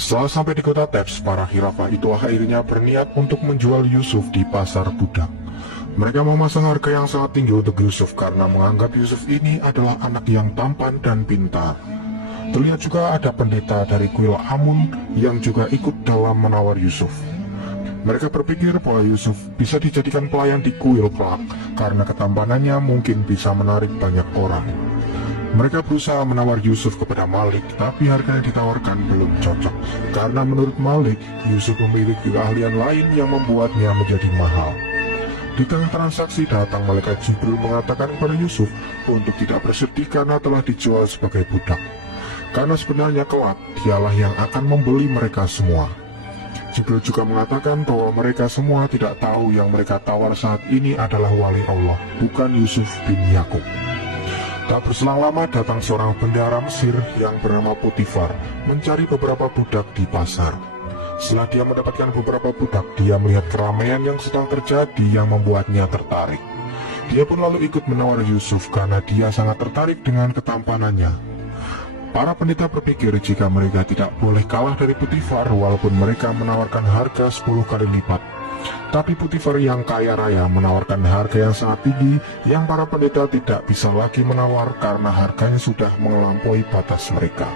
Setelah sampai di kota Thebes, para khilafah itu akhirnya berniat untuk menjual Yusuf di pasar budak. Mereka memasang harga yang sangat tinggi untuk Yusuf karena menganggap Yusuf ini adalah anak yang tampan dan pintar. Terlihat juga ada pendeta dari kuil Amun yang juga ikut dalam menawar Yusuf. Mereka berpikir bahwa Yusuf bisa dijadikan pelayan di kuil kelak karena ketampanannya mungkin bisa menarik banyak orang. Mereka berusaha menawar Yusuf kepada Malik, tapi harga yang ditawarkan belum cocok. Karena menurut Malik, Yusuf memiliki keahlian lain yang membuatnya menjadi mahal. Di tengah transaksi datang malaikat Jibril mengatakan kepada Yusuf untuk tidak bersedih karena telah dijual sebagai budak. Karena sebenarnya kelak, dialah yang akan membeli mereka semua. Jibril juga mengatakan bahwa mereka semua tidak tahu yang mereka tawar saat ini adalah wali Allah, bukan Yusuf bin Yakub. Tak berselang lama datang seorang bendahara Mesir yang bernama Potifar mencari beberapa budak di pasar. Setelah dia mendapatkan beberapa budak, dia melihat keramaian yang sedang terjadi yang membuatnya tertarik. Dia pun lalu ikut menawar Yusuf karena dia sangat tertarik dengan ketampanannya. Para pendeta berpikir jika mereka tidak boleh kalah dari Potifar walaupun mereka menawarkan harga 10 kali lipat. Tapi Potifar yang kaya raya menawarkan harga yang sangat tinggi yang para pendeta tidak bisa lagi menawar karena harganya sudah melampaui batas mereka.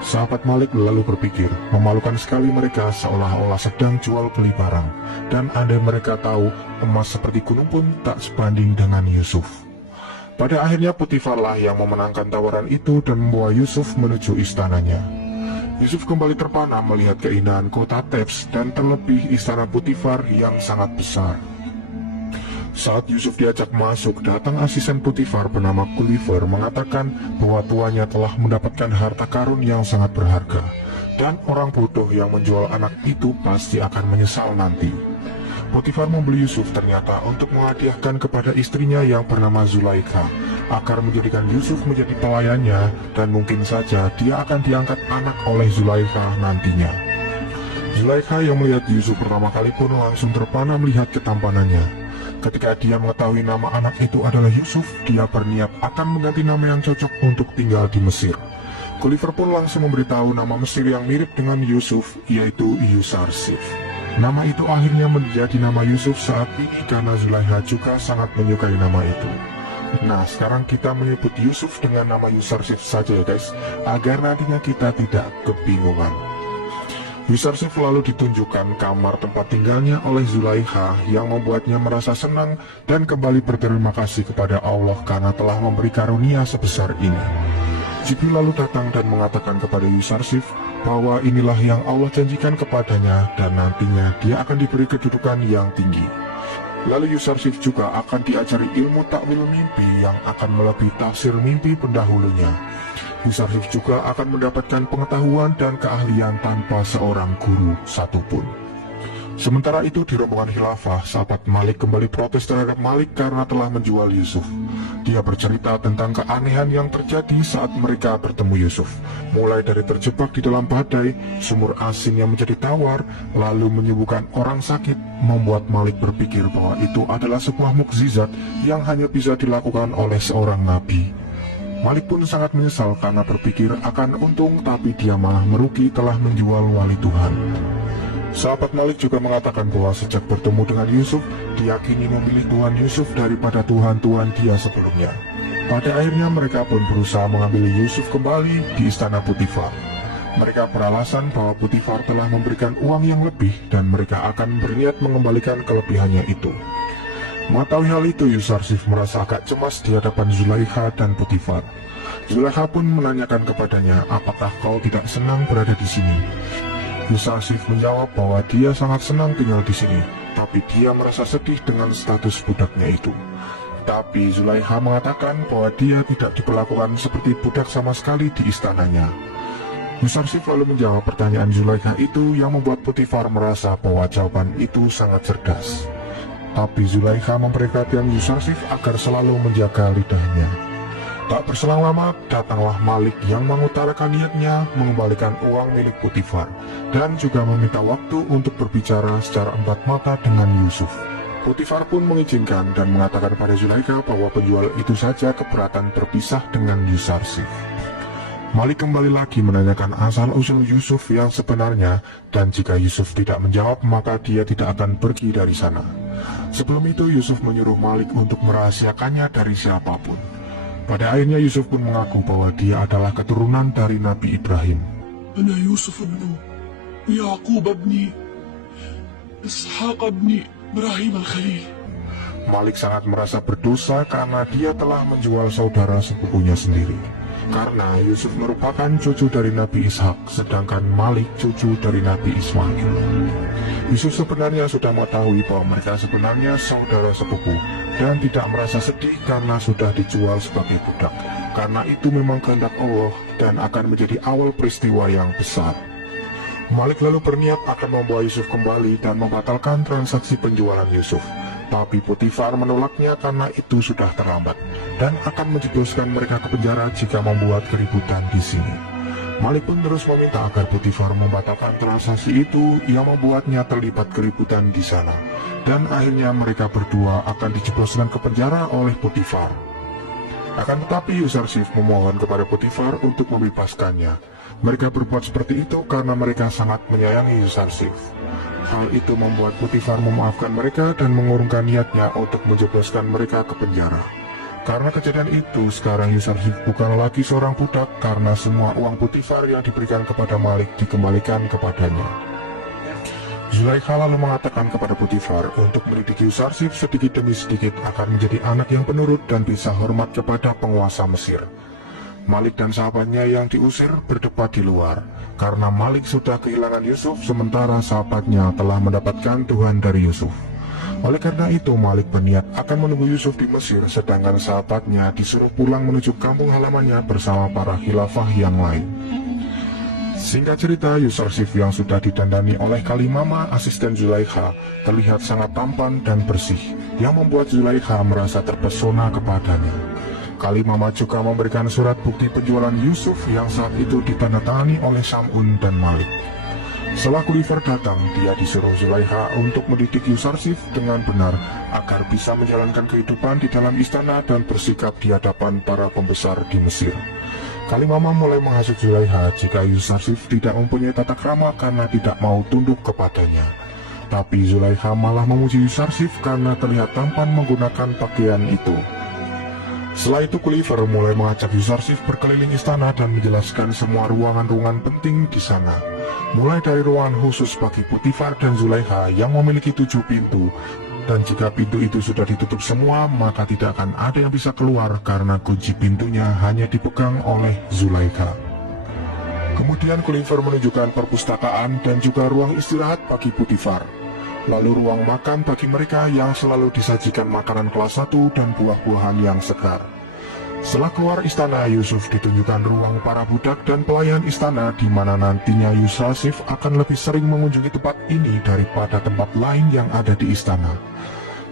Sahabat Malik lalu berpikir, memalukan sekali mereka seolah-olah sedang jual beli barang. Dan andai mereka tahu, emas seperti gunung pun tak sebanding dengan Yusuf. Pada akhirnya Potifarlah yang memenangkan tawaran itu dan membawa Yusuf menuju istananya. Yusuf kembali terpana melihat keindahan kota Thebes dan terlebih istana Potifar yang sangat besar. Saat Yusuf diajak masuk, datang asisten Potifar bernama Guliver mengatakan bahwa tuannya telah mendapatkan harta karun yang sangat berharga, dan orang bodoh yang menjual anak itu pasti akan menyesal nanti. Potifar membeli Yusuf ternyata untuk menghadiahkan kepada istrinya yang bernama Zulaikha, agar menjadikan Yusuf menjadi pelayannya, dan mungkin saja dia akan diangkat anak oleh Zulaikha nantinya. Zulaikha yang melihat Yusuf pertama kali pun langsung terpana melihat ketampanannya. Ketika dia mengetahui nama anak itu adalah Yusuf, dia berniat akan mengganti nama yang cocok untuk tinggal di Mesir. Guliver pun langsung memberitahu nama Mesir yang mirip dengan Yusuf, yaitu Yusarsif. Nama itu akhirnya menjadi nama Yusuf saat ini karena Zulaikha juga sangat menyukai nama itu. Nah, sekarang kita menyebut Yusuf dengan nama Yusarsif saja ya guys, agar nantinya kita tidak kebingungan. Yusarsif lalu ditunjukkan kamar tempat tinggalnya oleh Zulaikha yang membuatnya merasa senang dan kembali berterima kasih kepada Allah karena telah memberi karunia sebesar ini. Jibril lalu datang dan mengatakan kepada Yusarsif bahwa inilah yang Allah janjikan kepadanya dan nantinya dia akan diberi kedudukan yang tinggi. Lalu Yusarsif juga akan diajari ilmu takwil mimpi yang akan melebihi tafsir mimpi pendahulunya. Yusarsif juga akan mendapatkan pengetahuan dan keahlian tanpa seorang guru satupun. Sementara itu di rombongan khilafah, sahabat Malik kembali protes terhadap Malik karena telah menjual Yusuf. Dia bercerita tentang keanehan yang terjadi saat mereka bertemu Yusuf, mulai dari terjebak di dalam badai, sumur asin yang menjadi tawar, lalu menyembuhkan orang sakit, membuat Malik berpikir bahwa itu adalah sebuah mukjizat yang hanya bisa dilakukan oleh seorang nabi. Malik pun sangat menyesal karena berpikir akan untung, tapi dia malah merugi telah menjual wali Tuhan. Sahabat Malik juga mengatakan bahwa sejak bertemu dengan Yusuf, diyakini memilih Tuhan Yusuf daripada Tuhan-Tuhan dia sebelumnya. Pada akhirnya mereka pun berusaha mengambil Yusuf kembali di istana Potifar. Mereka beralasan bahwa Potifar telah memberikan uang yang lebih dan mereka akan berniat mengembalikan kelebihannya itu. Mengetahui hal itu, Yusarsif merasa agak cemas di hadapan Zulaikha dan Potifar. Zulaikha pun menanyakan kepadanya, apakah kau tidak senang berada di sini? Yusarsif menjawab bahwa dia sangat senang tinggal di sini, tapi dia merasa sedih dengan status budaknya itu. Tapi Zulaikha mengatakan bahwa dia tidak diperlakukan seperti budak sama sekali di istananya. Yusarsif lalu menjawab pertanyaan Zulaikha itu yang membuat Potifar merasa bahwa jawaban itu sangat cerdas. Tapi Zulaikha memberi perhatian Yusarsif agar selalu menjaga lidahnya. Tak berselang lama, datanglah Malik yang mengutarakan niatnya mengembalikan uang milik Potifar dan juga meminta waktu untuk berbicara secara empat mata dengan Yusuf. Potifar pun mengizinkan dan mengatakan pada Zulaikha bahwa penjual itu saja keberatan berpisah dengan Yusarsif. Malik kembali lagi menanyakan asal-usul Yusuf yang sebenarnya, dan jika Yusuf tidak menjawab maka dia tidak akan pergi dari sana. Sebelum itu Yusuf menyuruh Malik untuk merahasiakannya dari siapapun. Pada akhirnya Yusuf pun mengaku bahwa dia adalah keturunan dari Nabi Ibrahim. أنا يوسف ابن يعقوب ابن إسحاق ابن إبراهيم الخليل. Malik sangat merasa berdosa karena dia telah menjual saudara sepupunya sendiri. Karena Yusuf merupakan cucu dari Nabi Ishak, sedangkan Malik cucu dari Nabi Ismail. Yusuf sebenarnya sudah mengetahui bahwa mereka sebenarnya saudara sepupu, dan tidak merasa sedih karena sudah dijual sebagai budak. Karena itu memang kehendak Allah dan akan menjadi awal peristiwa yang besar. Malik lalu berniat akan membawa Yusuf kembali dan membatalkan transaksi penjualan Yusuf. Tapi Potifar menolaknya karena itu sudah terlambat dan akan menjebloskan mereka ke penjara jika membuat keributan di sini. Malik pun terus meminta agar Potifar membatalkan transaksi itu yang membuatnya terlibat keributan di sana. Dan akhirnya mereka berdua akan dijebloskan ke penjara oleh Potifar. Akan tetapi Yusarsif memohon kepada Potifar untuk membebaskannya. Mereka berbuat seperti itu karena mereka sangat menyayangi Yusarsif. Hal itu membuat Potifar memaafkan mereka dan mengurungkan niatnya untuk menjebloskan mereka ke penjara. Karena kejadian itu, sekarang Yusarsif bukan lagi seorang budak karena semua uang Potifar yang diberikan kepada Malik dikembalikan kepadanya. Zulaikha lalu mengatakan kepada Potifar untuk mendidik Yusarsif sedikit demi sedikit akan menjadi anak yang penurut dan bisa hormat kepada penguasa Mesir. Malik dan sahabatnya yang diusir berdebat di luar, karena Malik sudah kehilangan Yusuf sementara sahabatnya telah mendapatkan Tuhan dari Yusuf. Oleh karena itu Malik berniat akan menunggu Yusuf di Mesir, sedangkan sahabatnya disuruh pulang menuju kampung halamannya bersama para khilafah yang lain. Singkat cerita, Yusarsif yang sudah didandani oleh Kalimama, asisten Zulaikha, terlihat sangat tampan dan bersih, yang membuat Zulaikha merasa terpesona kepadanya. Kalimama juga memberikan surat bukti penjualan Yusuf yang saat itu ditandatangani oleh Sam'un dan Malik. Setelah Gulliver datang, dia disuruh Zulaikha untuk mendidik Yusarsif dengan benar agar bisa menjalankan kehidupan di dalam istana dan bersikap di hadapan para pembesar di Mesir. Kalimama mulai menghasut Zulaikha jika Yusarsif tidak mempunyai tata krama karena tidak mau tunduk kepadanya. Tapi Zulaikha malah memuji Yusarsif karena terlihat tampan menggunakan pakaian itu. Setelah itu Gulliver mulai mengajak Yusarsif berkeliling istana dan menjelaskan semua ruangan-ruangan penting di sana. Mulai dari ruangan khusus bagi Potifar dan Zulaikha yang memiliki 7 pintu. Dan jika pintu itu sudah ditutup semua, maka tidak akan ada yang bisa keluar karena kunci pintunya hanya dipegang oleh Zulaikha. Kemudian Gulliver menunjukkan perpustakaan dan juga ruang istirahat bagi Potifar. Lalu ruang makan bagi mereka yang selalu disajikan makanan kelas 1 dan buah-buahan yang segar. Setelah keluar istana, Yusuf ditunjukkan ruang para budak dan pelayan istana di mana nantinya Yusarsif akan lebih sering mengunjungi tempat ini daripada tempat lain yang ada di istana.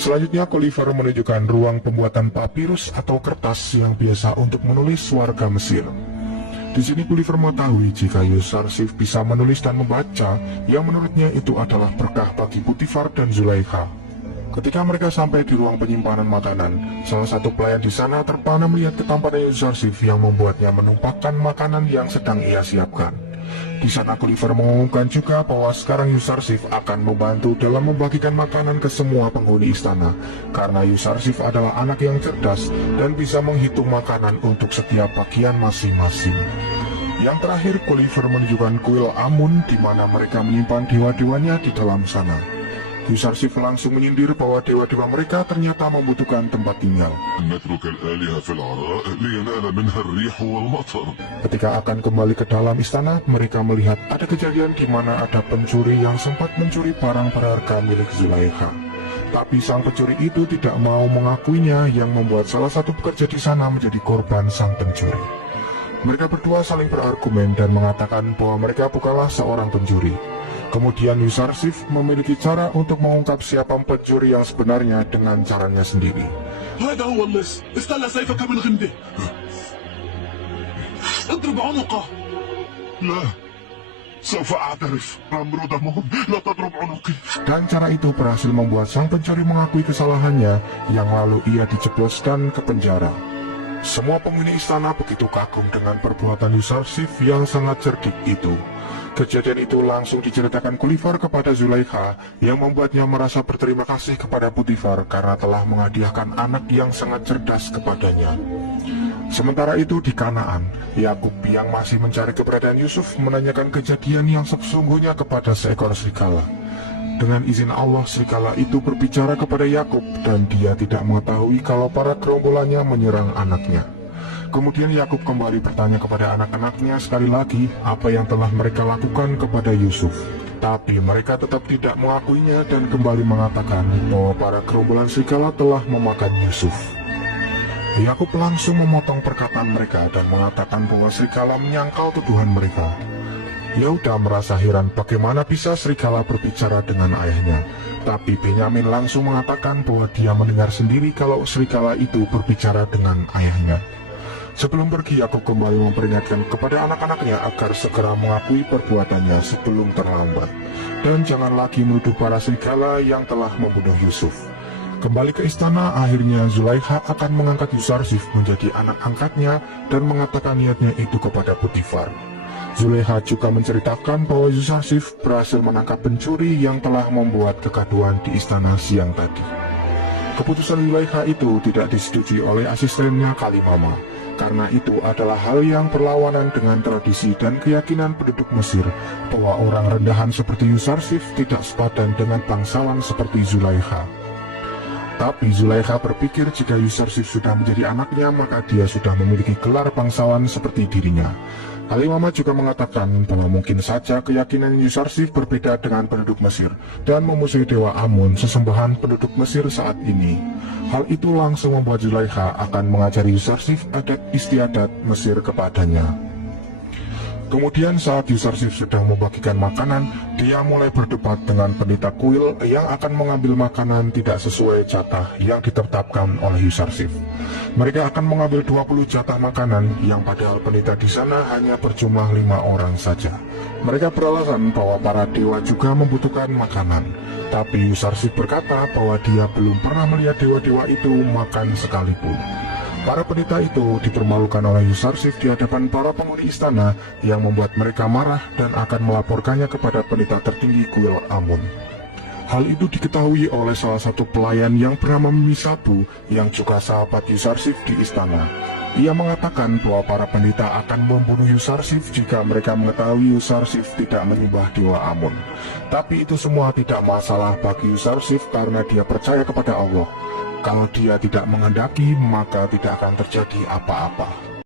Selanjutnya Gulliver menunjukkan ruang pembuatan papirus atau kertas yang biasa untuk menulis warga Mesir. Di sini Gulliver mengetahui jika Yusarsif bisa menulis dan membaca, yang menurutnya itu adalah berkah bagi Potifar dan Zulaikha. Ketika mereka sampai di ruang penyimpanan makanan, salah satu pelayan di sana terpana melihat ketampanan Yusarsif yang membuatnya menumpahkan makanan yang sedang ia siapkan. Di sana Gulliver mengumumkan juga bahwa sekarang Yusarsif akan membantu dalam membagikan makanan ke semua penghuni istana, karena Yusarsif adalah anak yang cerdas dan bisa menghitung makanan untuk setiap bagian masing-masing. Yang terakhir, Gulliver menunjukkan kuil Amun di mana mereka menyimpan dewa-dewanya di dalam sana. Yusarsif langsung menyindir bahwa dewa-dewa mereka ternyata membutuhkan tempat tinggal. Ketika akan kembali ke dalam istana, mereka melihat ada kejadian di mana ada pencuri yang sempat mencuri barang berharga milik Zulaikha. Tapi sang pencuri itu tidak mau mengakuinya, yang membuat salah satu pekerja di sana menjadi korban sang pencuri. Mereka berdua saling berargumen dan mengatakan bahwa mereka bukanlah seorang pencuri. Kemudian Yusarsif memiliki cara untuk mengungkap siapa pencuri yang sebenarnya dengan caranya sendiri. هذا هو اللص استل سيفك من غمده اضرب عنقه لا سوف أعترف أمر دمهم لا تضرب عنقي. Dan cara itu berhasil membuat sang pencuri mengakui kesalahannya, yang lalu ia dijebloskan ke penjara. Semua penghuni istana begitu kagum dengan perbuatan Yusarsif yang sangat cerdik itu. Kejadian itu langsung diceritakan Gulliver kepada Zulaikha yang membuatnya merasa berterima kasih kepada Potifar karena telah menghadiahkan anak yang sangat cerdas kepadanya. Sementara itu di Kanaan, Yakub yang masih mencari keberadaan Yusuf menanyakan kejadian yang sesungguhnya kepada seekor serigala. Dengan izin Allah, serigala itu berbicara kepada Yakub dan dia tidak mengetahui kalau para gerombolannya menyerang anaknya. Kemudian Yakub kembali bertanya kepada anak-anaknya sekali lagi apa yang telah mereka lakukan kepada Yusuf. Tapi mereka tetap tidak mengakuinya dan kembali mengatakan bahwa para gerombolan serigala telah memakan Yusuf. Yakub langsung memotong perkataan mereka dan mengatakan bahwa serigala menyangkal tuduhan mereka. Yehuda merasa heran bagaimana bisa serigala berbicara dengan ayahnya. Tapi Benyamin langsung mengatakan bahwa dia mendengar sendiri kalau serigala itu berbicara dengan ayahnya. Sebelum pergi, Yakub kembali memperingatkan kepada anak-anaknya agar segera mengakui perbuatannya sebelum terlambat. Dan jangan lagi menuduh para serigala yang telah membunuh Yusuf. Kembali ke istana, akhirnya Zulaikha akan mengangkat Yusarsif menjadi anak angkatnya dan mengatakan niatnya itu kepada Potifar. Zulaikha juga menceritakan bahwa Yusarsif berhasil menangkap pencuri yang telah membuat kegaduhan di istana siang tadi. Keputusan Zulaikha itu tidak disetujui oleh asistennya Kalimama, karena itu adalah hal yang berlawanan dengan tradisi dan keyakinan penduduk Mesir bahwa orang rendahan seperti Yusarsif tidak sepadan dengan bangsawan seperti Zulaikha. Tapi Zulaikha berpikir jika Yusarsif sudah menjadi anaknya, maka dia sudah memiliki gelar bangsawan seperti dirinya. Kalimama juga mengatakan bahwa mungkin saja keyakinan Yusarsif berbeda dengan penduduk Mesir dan memusuhi dewa Amun, sesembahan penduduk Mesir saat ini. Hal itu langsung membuat Zulaikha akan mengajari Yusarsif adat istiadat Mesir kepadanya. Kemudian saat Yusarsif sedang membagikan makanan, dia mulai berdebat dengan pendeta kuil yang akan mengambil makanan tidak sesuai jatah yang ditetapkan oleh Yusarsif. Mereka akan mengambil 20 jatah makanan yang padahal pendeta di sana hanya berjumlah 5 orang saja. Mereka beralasan bahwa para dewa juga membutuhkan makanan. Tapi Yusarsif berkata bahwa dia belum pernah melihat dewa-dewa itu makan sekalipun. Para pendeta itu dipermalukan oleh Yusarsif di hadapan para penghuni istana yang membuat mereka marah dan akan melaporkannya kepada pendeta tertinggi kuil Amun. Hal itu diketahui oleh salah satu pelayan yang bernama Misatu yang juga sahabat Yusarsif di istana. Ia mengatakan bahwa para pendeta akan membunuh Yusarsif jika mereka mengetahui Yusarsif tidak menyembah dewa Amun. Tapi itu semua tidak masalah bagi Yusarsif karena dia percaya kepada Allah. Kalau dia tidak menghendaki, maka tidak akan terjadi apa-apa.